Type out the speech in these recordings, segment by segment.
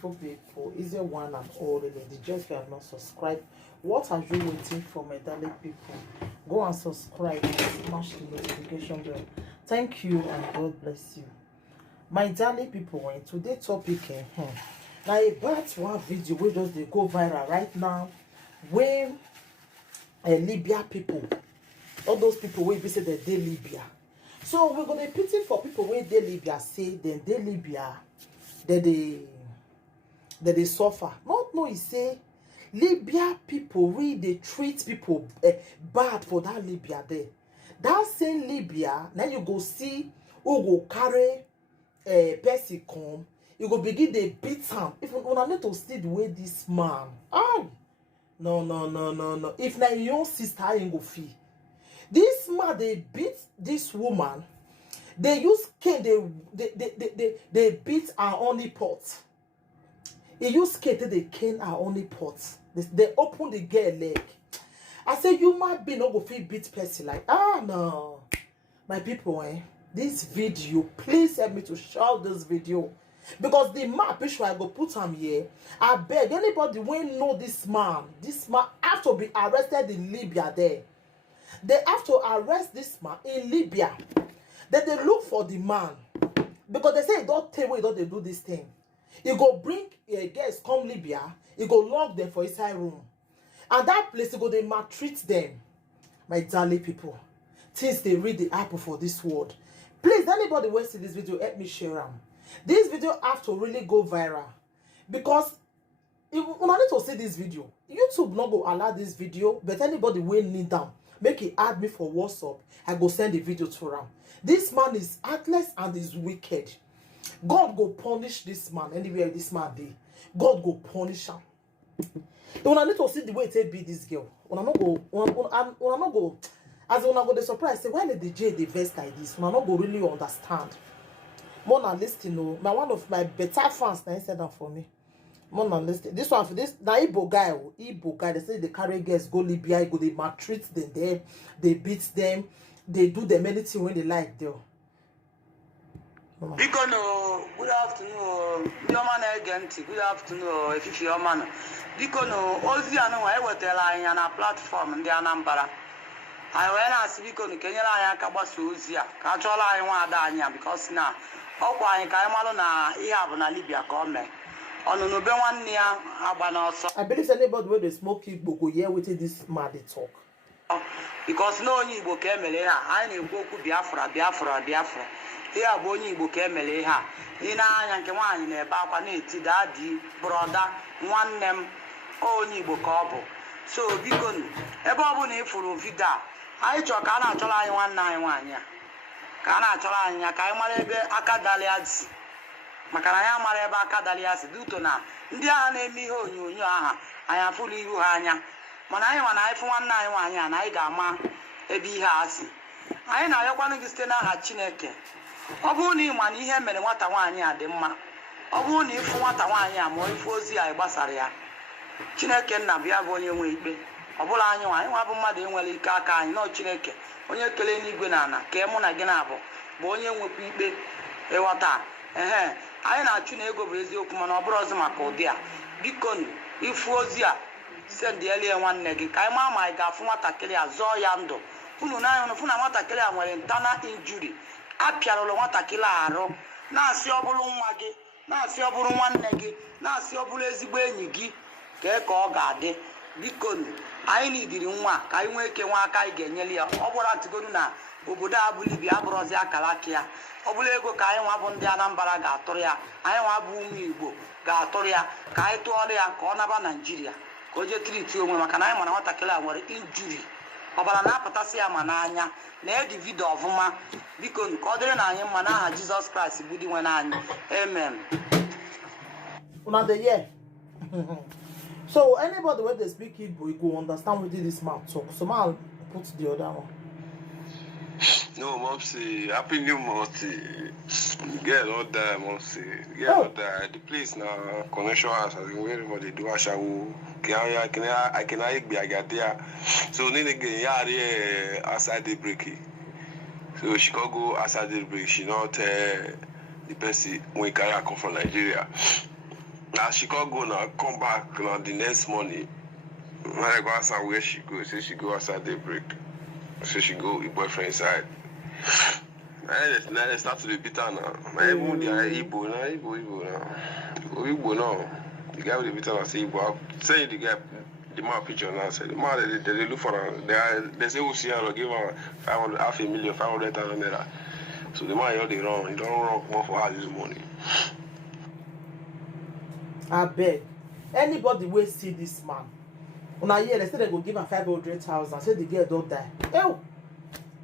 beautiful people, is there one and all the just you have not subscribed? What are you waiting for, my darling people? Go and subscribe and smash the notification bell. Thank you and God bless you. My darling people, today's topic now about one video we just they go viral right now when Libya people, all those people will be say that they Libya. So we're gonna pity for people when they Libya say then they Libya that they suffer. Not know he say Libya people really they treat people bad for that Libya there. That same Libya, now you go see who go carry Percy come, you go begin they beat him. If you want need to see the way this man, no. If na your sister ain't go feel. This man they beat this woman. They use cane. They beat her only pot. He use cane. They cane her only pot. They open the girl leg. I say you might be not go feel beat Percy like no, my people. This video, please help me to share this video because the map picture I go put him here. I beg anybody when know this man have to be arrested in Libya there. They have to arrest this man in Libya. Then they look for the man because they say don't tell where they do this thing. You go bring guests come Libya. You go lock them for inside room, and that place you go they maltreat them. My darling people, things they read the apple for this world. Please, anybody who see this video, help me share them. This video have to really go viral because if when I need to see this video, YouTube not go allow this video, but anybody will need them. Make it add me for WhatsApp. I go send the video to him. This man is heartless and is wicked. God go punish this man anywhere this man be. God go punish him. When I need to see the way it be this girl, when I not go, as when I go the surprise, say why did the J the vest like this? When I not go really understand. More than listening, my one of my better fans now said that for me. More than listening. This one for this now Igbo guy. They say they carry guests go Libya, go they maltreat them there, they beat them, they do them anything when they like there. Because no, good afternoon, your man again. Good afternoon, if you're man. Because no, all the I will tell I on a platform in the Anambra. I went as because Kenya Kabasuzia, Kachola, I want Dania because now, Okwa and Kaimalona, he have na Libya come. On no be one near Abanoso. I believe anybody where they smoke Igbo go here with this mad talk. Because no Igbo came I need Boku Biafra. Here Boni Igbo came in a Yankawan in a Bapaneti, daddy, brother, one name, all Igbo couple. So because Ebony for Vida, I took Kana Chola 191 ya. Kana Chola ya Kaimarebe Akadaliads. Makaraya Mareba Akadalias Dutona. India name ho you aha. I am fully Ruhanya. Manai one I for 191 and I gama Ebi Hasi. I know you want to stay na Chineke. Obuni man ihe mere nwata nwaanyị a dị mma. Obuni ifu nwata nwaanyị a mo ifu ozi a gbasara ya. Chineke nna bịa bụ onye nwe ikpe. Ọbụla anyị nwa bụ mmadụ enwere ike aka anyị na Chineke onye kele n'igwe na ana ka mụ na gị na bụ onye nwekwa ikpe ịghọta. Anyị na-achụ na ego bụ eziokwu mana ọ bụrụ ọzọ maka ụdị a. Biko ifu ozi a send elie nwanne gị ka anyị maa ma anyị ga-afụ nwatakịrị a zọọ ya ndụ. Unu na anyị fụ na nwatakịrị a nwere internal injury. Apiarolo nwatakịrị arụ na-asị ọ bụrụ nwa gị na-asị ọ bụrụ nwanne gị na-asị ọ bụrụ ezigbo enyi gị ka ọ ga-adị. Biko anyị nidiri nwa ka anyị nwee ike nwa aka anyị ga-enyeli ya. Ọ bụrụ atụgodu na obodo a bụ Libya abụrụzi akara aka ya. Ọ bụrụ ego ka anyị nwa bụ ndị Anambra ga-atụrụ ya, anyị nwa bụ ụmụ Igbo ga-atụrụ ya ka anyị tụọrọ ya ka ọ naba Naịjirịa ka o jee triti onwe maka na anyị mara nwatakịrị a nwere injuri. Ọbara na-apụtasị ya ma n'anya na edi vidio ọfụma. Biko ka ọ dịrị na anyị mma n'aha Jizọs Kraịst bụ di nwe anyị. Amen. Una dey hear. So anybody when they speak Igbo, you go understand what this man talk. So I'll put the other one. No, mom say happy new month. Get all that, mom say. Get all that. The place now connection house as everybody do ashawo. I can be there. So then again, yeah, outside the break. So she can go outside the break. She not the person when carry come from Nigeria. Now she can't go now, come back now the next morning. When I go outside where she go, say she go outside daybreak. So she go with boyfriend inside. Now they start to be bitter now. My even the Igbo now. The guy with the bitter now say Igbo. Say the guy, the man picture now say the man they look for her. They say we see her give her 500,000, 500,000 naira. So the man here they wrong. He don't wrong more for her this morning. I beg. Anybody will see this man. Una hear they say they go give her 500,000. Say the girl don't die. Ew.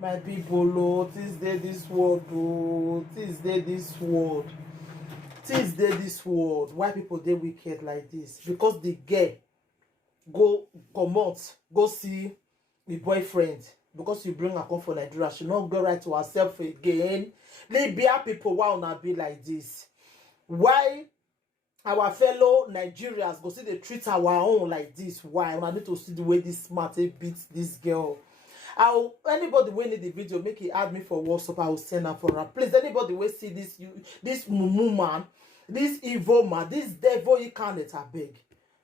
My people, oh, tis there this world, oh, tis there this world. Tis there this world. Why people they wicked like this? Because the girl go come out, go see the boyfriend. Because you bring her come for Nigeria, she not go right to herself again. Libya people, why not be like this? Why our fellow Nigerians go see they treat our own like this? Why? I need to see the way this smart beats this girl. Anybody will need the video, make it add me for WhatsApp. I will send her for her. Please, anybody will see this mumu man, this evil man, this devil, you can't let her beg.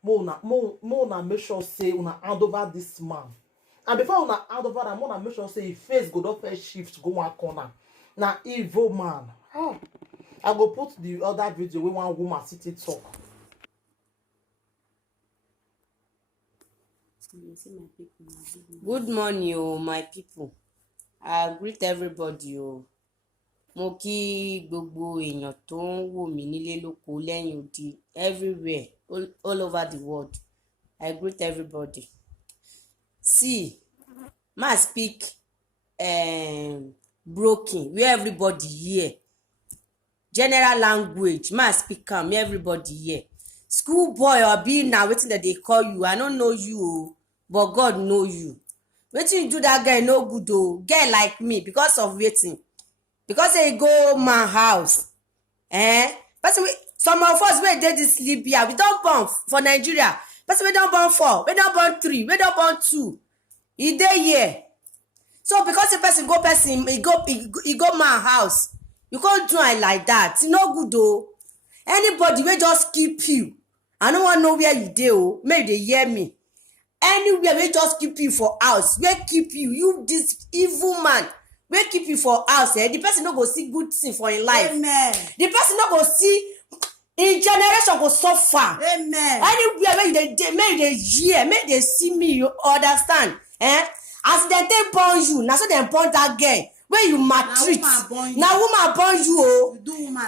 Mona make sure say una hand over this man. And before una hand over that, mona make sure say his face go up first shift go one corner. Now evil man. Oh. I go put the other video where one woman sitting talk. Good morning, oh, my people. I greet everybody, oh. Mo kí gbogbo èèyàn tó ń wò mí nílé lóko lẹ́yìn odi everywhere, all over the world. I greet everybody. See, ma speak broken, where everybody hear. General language, ma speak am, everybody hear. School boy or be now wetin that they call you. I don't know you, but God know you. Wetin you do that girl no good though. Girl like me because of waiting. Because they go my house. But some of us we did this Libya. We don't born for Nigeria. But we don't born 4. We don't born 3. We don't born 2. He dey here. So because the person he go my house. You can't do it like that. It's no good though. Anybody will just keep you. I don't want to know where you do. Maybe they hear me. Anywhere we just keep you for house. We keep you. You this evil man. We keep you for house. The person not go see good thing for in life. Amen. The person not go see in generation go suffer. Amen. Anywhere where they hear, make they see me. You understand? As they take born you, now so they born that girl. Where you maltreat. Now woman born you, oh.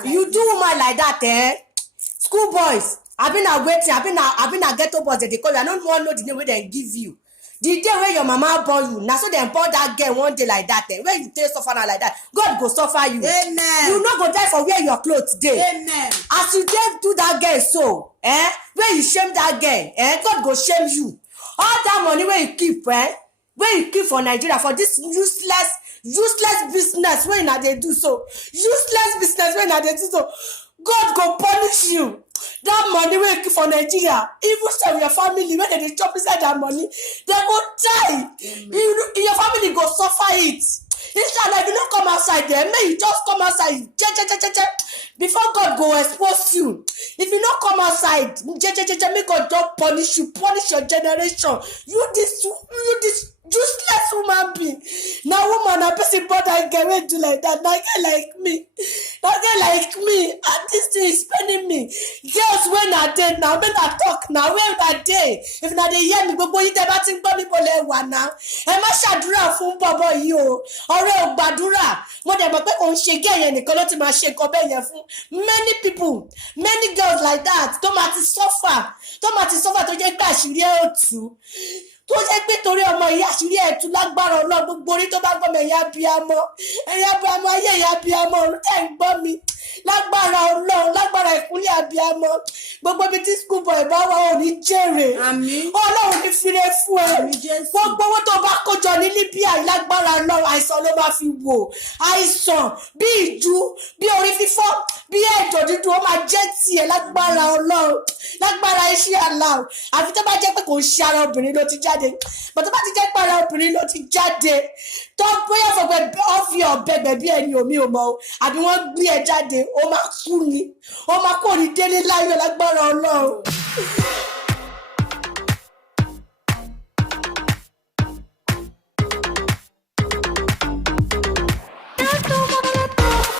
You do woman like that, School boys. I've been a ghetto boys that they call you. I don't want to know the name where they give you. The day where your mama born you, now so they born that girl one day like that, where you take suffer like that, God go suffer you. Amen. You not go die for where your clothes day. Amen. As you dare do that girl so, where you shame that girl, God go shame you. All that money where you keep, where you keep for Nigeria for this useless business when they do so. Useless business when they do so. God go punish you. That money wey you keep for Nigeria, even some your family when they chop inside that money, they go die. Your family go suffer it. Inshallah, if you don't come outside there, may you just come outside. Before God go expose you. If you don't come outside, may God don't punish you, punish your generation. You this useless woman being. Now woman, a person born that girl do like that. Now girl like me. And this thing is spending me. Girls when I did now, when I talk now, when I day. If not they hear me, but boy, you never think about me one now. I must shadura fun bobo you. Ọ̀rẹ́ gbàdúrà. Mo dem pé on ṣe gay yẹn nìkan ló ti máa ṣe nǹkan bẹ́ẹ̀ yẹn fún. Many people, many girls like that. Tó máa ti suffer tó jẹ́ pé àṣírí ẹ̀ ò tú. Tó jẹ́ pé torí ọmọ ìyá àṣírí ẹ̀ tú lágbára Ọlọ́run gbogbo orí tó bá gbọ́ mi ẹ̀yà abiyamọ ayé ẹ̀yà abiyamọ ọ̀run tẹ̀ ń gbọ́ mi lágbára Ọlọ́run lágbára ìkúnlẹ̀ abiyamọ gbogbo ibi tí school boy bá wà ò ní jèrè Ọlọ́run ní fire fún ẹ gbogbo owó tó bá kójọ ní Libya lágbára Ọlọ́run àìsàn ló máa fi wò àìsàn bí ìjú bí orí fífọ́ bí ẹ̀dọ̀ dídú ó máa jẹ́ tiẹ̀ lágbára Ọlọ́run lágbára iṣẹ́ àlá àfi tó bá jẹ́ pé kò ń ṣe ara obìnrin ló ti jáde jáde bàtà bá ti jẹ́ pàrọ̀ obìnrin ló ti jáde tó bóyá fọgbẹ́ ọ́fì ọ̀bẹ̀gbẹ̀ bí ẹni omi ò mọ̀ àbí wọ́n gbé ẹ jáde ó máa kú ni ó máa kó ní délé láyọ̀ lágbára Ọlọ́run.